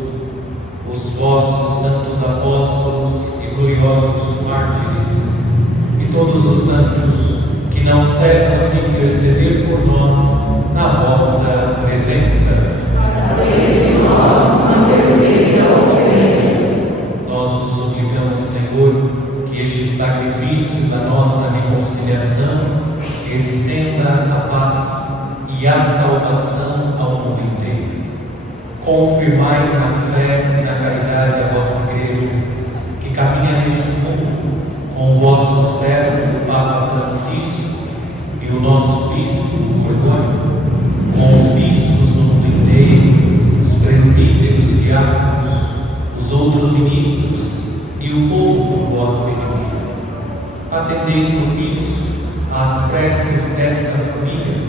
os vossos santos apóstolos e gloriosos mártires, e todos os santos que não cessam de interceder por nós na vossa presença. Nós nos suplicamos, Senhor, que este sacrifício da nossa reconciliação estenda a paz e a salvação ao mundo inteiro. Confirmai na fé e na caridade a vossa Igreja, que caminha neste mundo com o vosso servo, o Papa Francisco, e o nosso Bispo Gordônio, com os bispos no mundo inteiro, os presbíteros e diáconos, os outros ministros e o povo por vós pedido. Atendei propício às preces desta família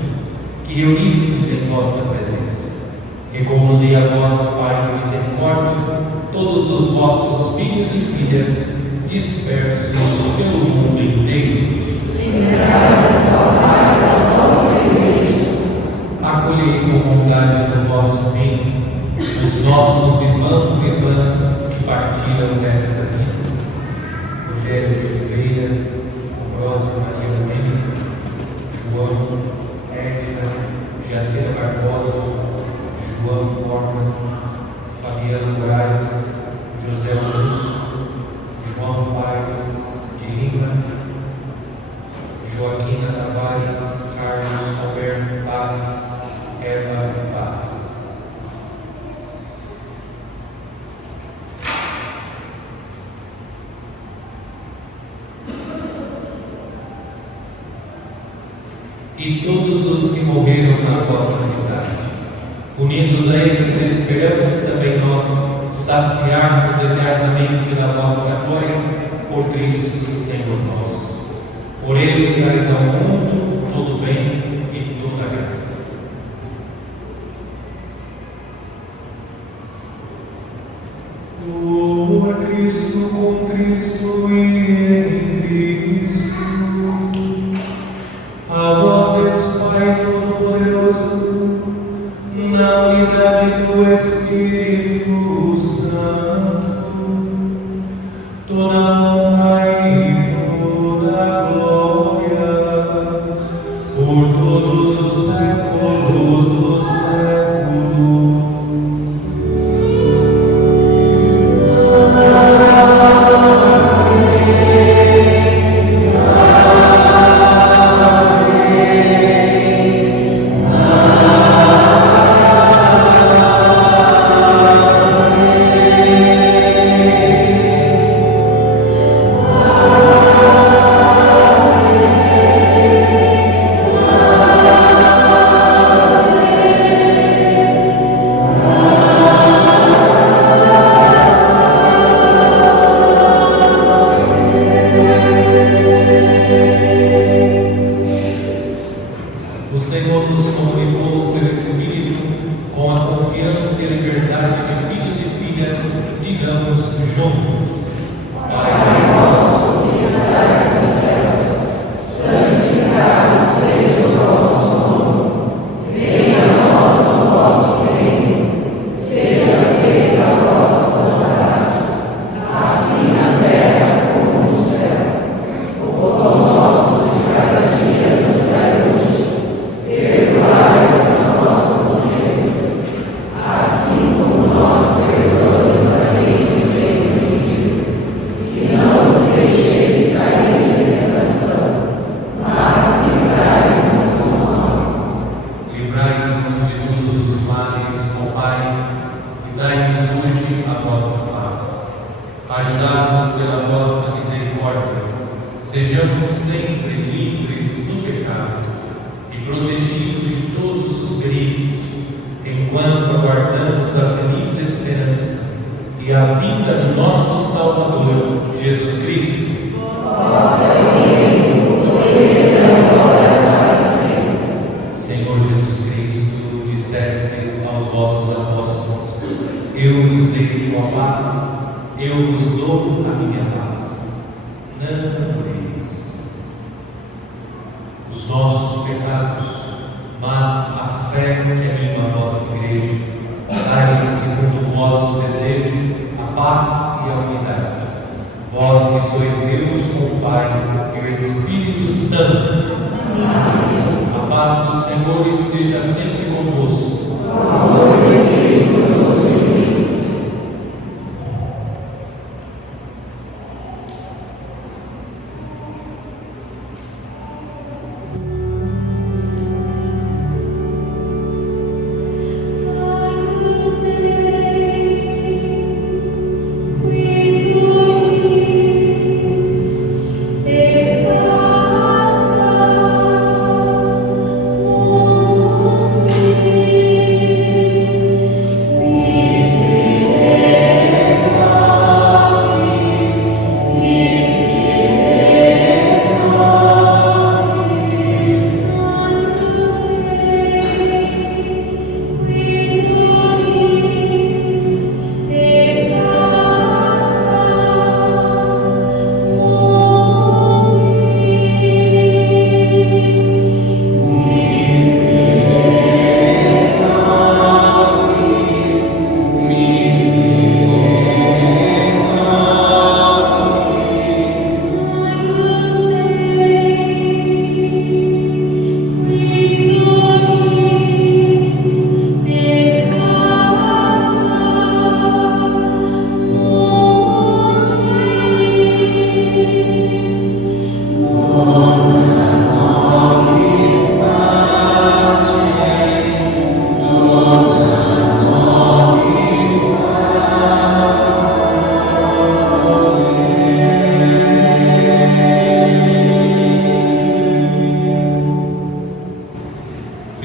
que reunistes em vossa presença. Reconduzei a vós, Pai de misericórdia, todos os vossos filhos e filhas dispersos pelo mundo inteiro. Lembrai-vos, ó Pai, da vossa Igreja. Acolhei com bondade do vosso bem os nossos irmãos e irmãs que partiram desta vida. Rogério de Oliveira, Rosa Maria Domênica, João, Edna, Jacira Barbosa, João Borman, Fabiano Moraes, José Augusto, João Paz de Lima, Joaquina Tavares, Carlos Alberto Paz, Eva Paz. e todos os que morreram na vossa amizade. Unidos a eles, esperamos também nós saciarmos eternamente da vossa glória por Cristo, Senhor nosso. Por Ele dais ao mundo todo bem e toda graça. Por Cristo, com Cristo e em Cristo, a vós, Deus Pai Todo-Poderoso, na unidade do Espírito Santo, toda honra e toda glória, por todos os séculos dos séculos. O Senhor nos comunicou o seu Espírito com a confiança e liberdade de filhos e filhas, digamos juntos: Pai nosso que estás nos céus, santificado seja o vosso nome, venha a nós o vosso reino, seja feita a vossa vontade, assim na terra como no céu. O pão nosso de cada dia nos dai hoje. Perdoai as nossas ofensas, assim como nós perdoamos a quem nos tem ofendido. E não nos deixeis cair em tentação, mas livrai-nos do mal. Livrai-nos de todos os males, ó Pai, e dai-nos hoje a vossa paz. Ajudai-nos pela vossa misericórdia, sejamos sempre livres do pecado e protegidos de todos os perigos, enquanto aguardamos a feliz esperança e a vinda do nosso Salvador, Jesus Cristo. Senhor Jesus Cristo, dissestes aos vossos apóstolos: eu vos deixo a paz, eu vos dou a minha paz. Não moreis os nossos pecados, mas a fé que anima a vossa igreja. Dai, segundo o vosso desejo, a paz e a unidade. Vós que sois Deus com o Pai e o Espírito Santo. Amém. A paz do Senhor esteja sempre convosco. O amor de Cristo nos une. Thank you.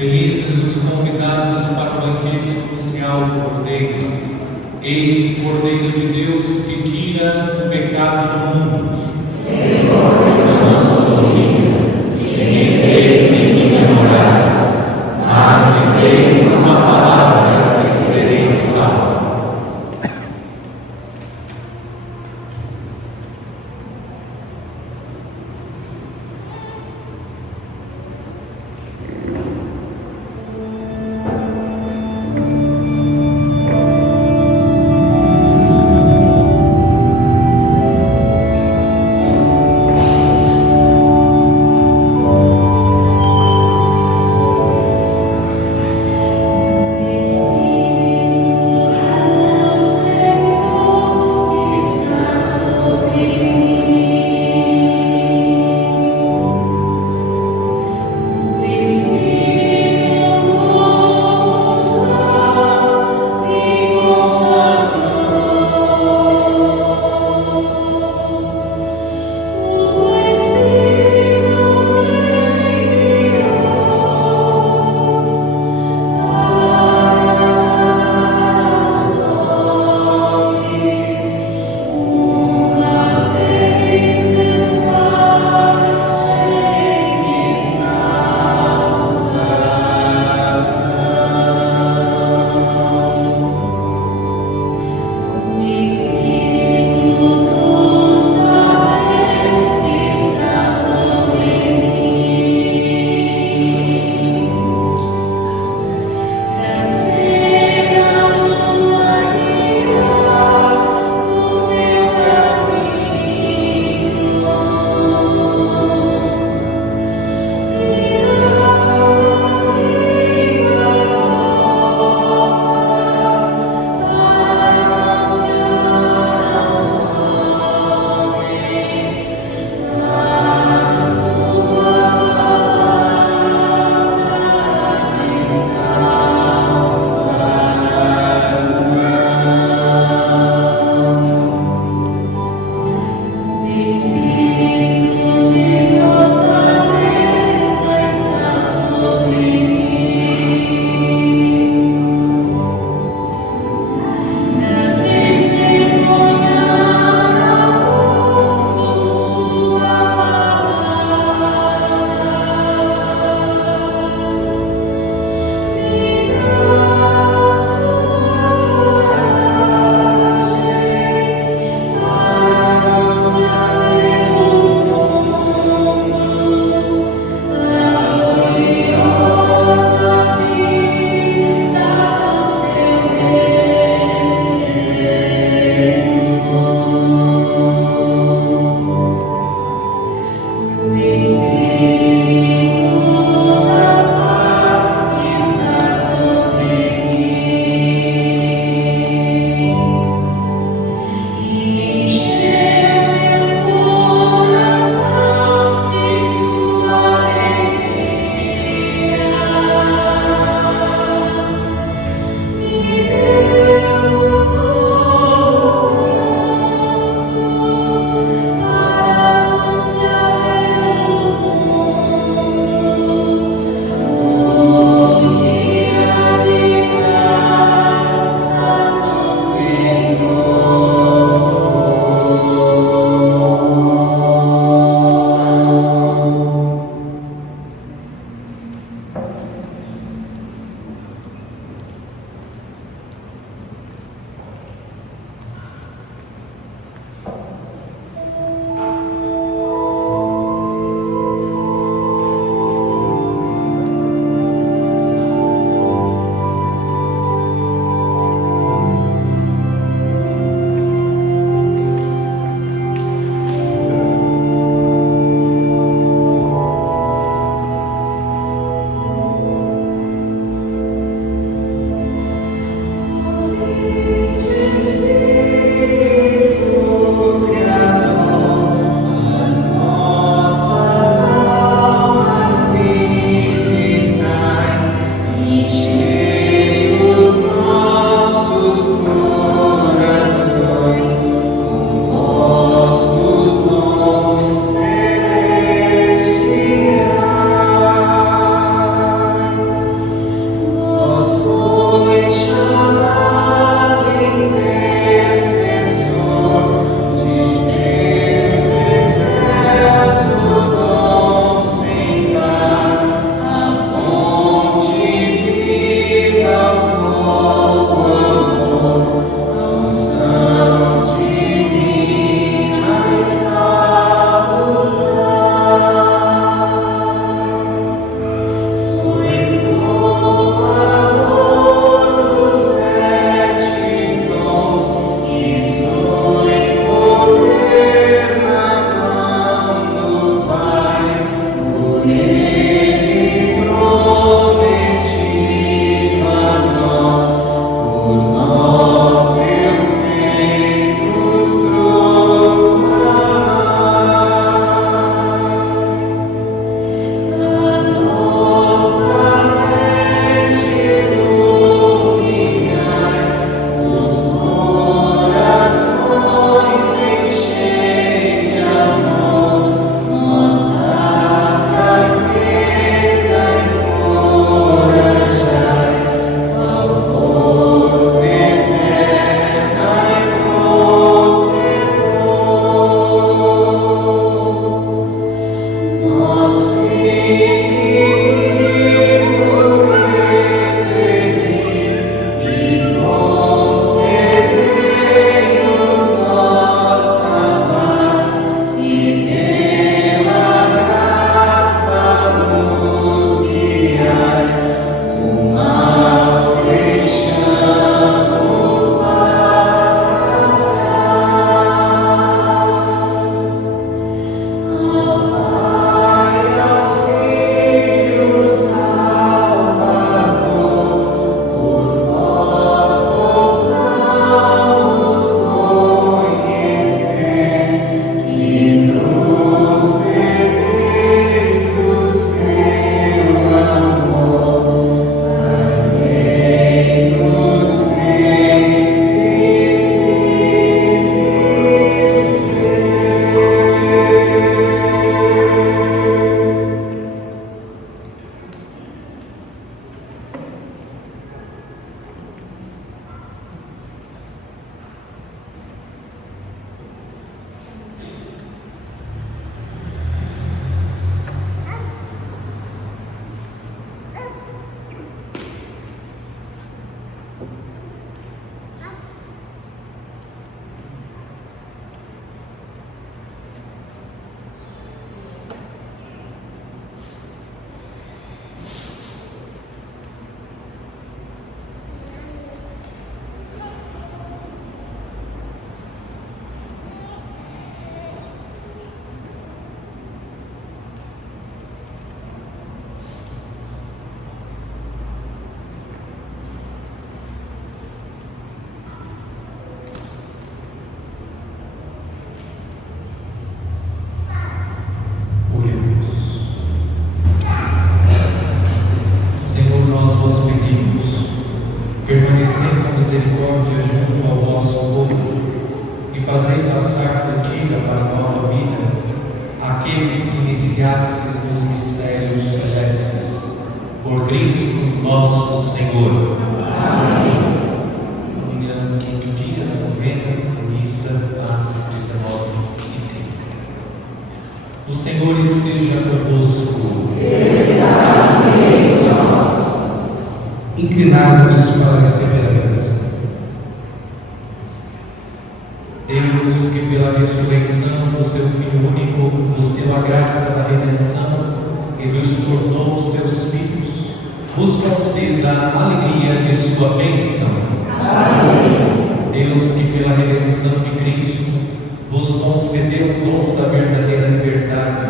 Felizes os convidados para o banquete nupcial do Cordeiro. Eis o Cordeiro de Deus que tira o pecado do mundo. Senhor, eu não sou digno de que entreis em minha morada, mas dizei uma palavra e serei salvo. nós vos pedimos, permanecendo com misericórdia junto ao vosso povo e fazei passar contigo para a nova vida aqueles que iniciastes nos mistérios celestes. Por Cristo nosso Senhor. Amém. Amanhã, quinto dia da novena, missa às 19h30. O Senhor esteja convosco. Está no meio de nós. Inclinados para receber a bênção. Deus, que pela ressurreição do seu Filho único vos deu a graça da redenção e vos tornou seus filhos, vos conceda a alegria de sua bênção. Amém. Deus, que pela redenção de Cristo vos concedeu o dom da verdadeira liberdade,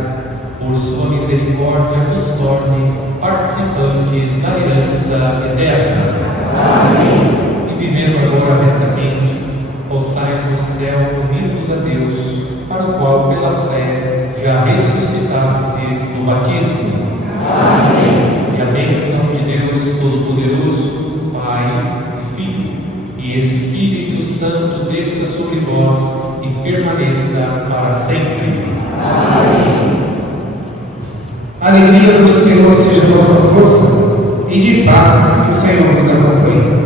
por sua misericórdia vos torne participantes da herança eterna. Amém. E vivendo agora retamente, possais no céu unir-vos a Deus, para o qual pela fé já ressuscitastes do batismo. Amém. E a bênção de Deus Todo-Poderoso, Pai e Filho e Espírito Santo desça sobre vós e permaneça para sempre. Amém. A alegria do Senhor seja a vossa força e de paz que o Senhor nos acompanhe.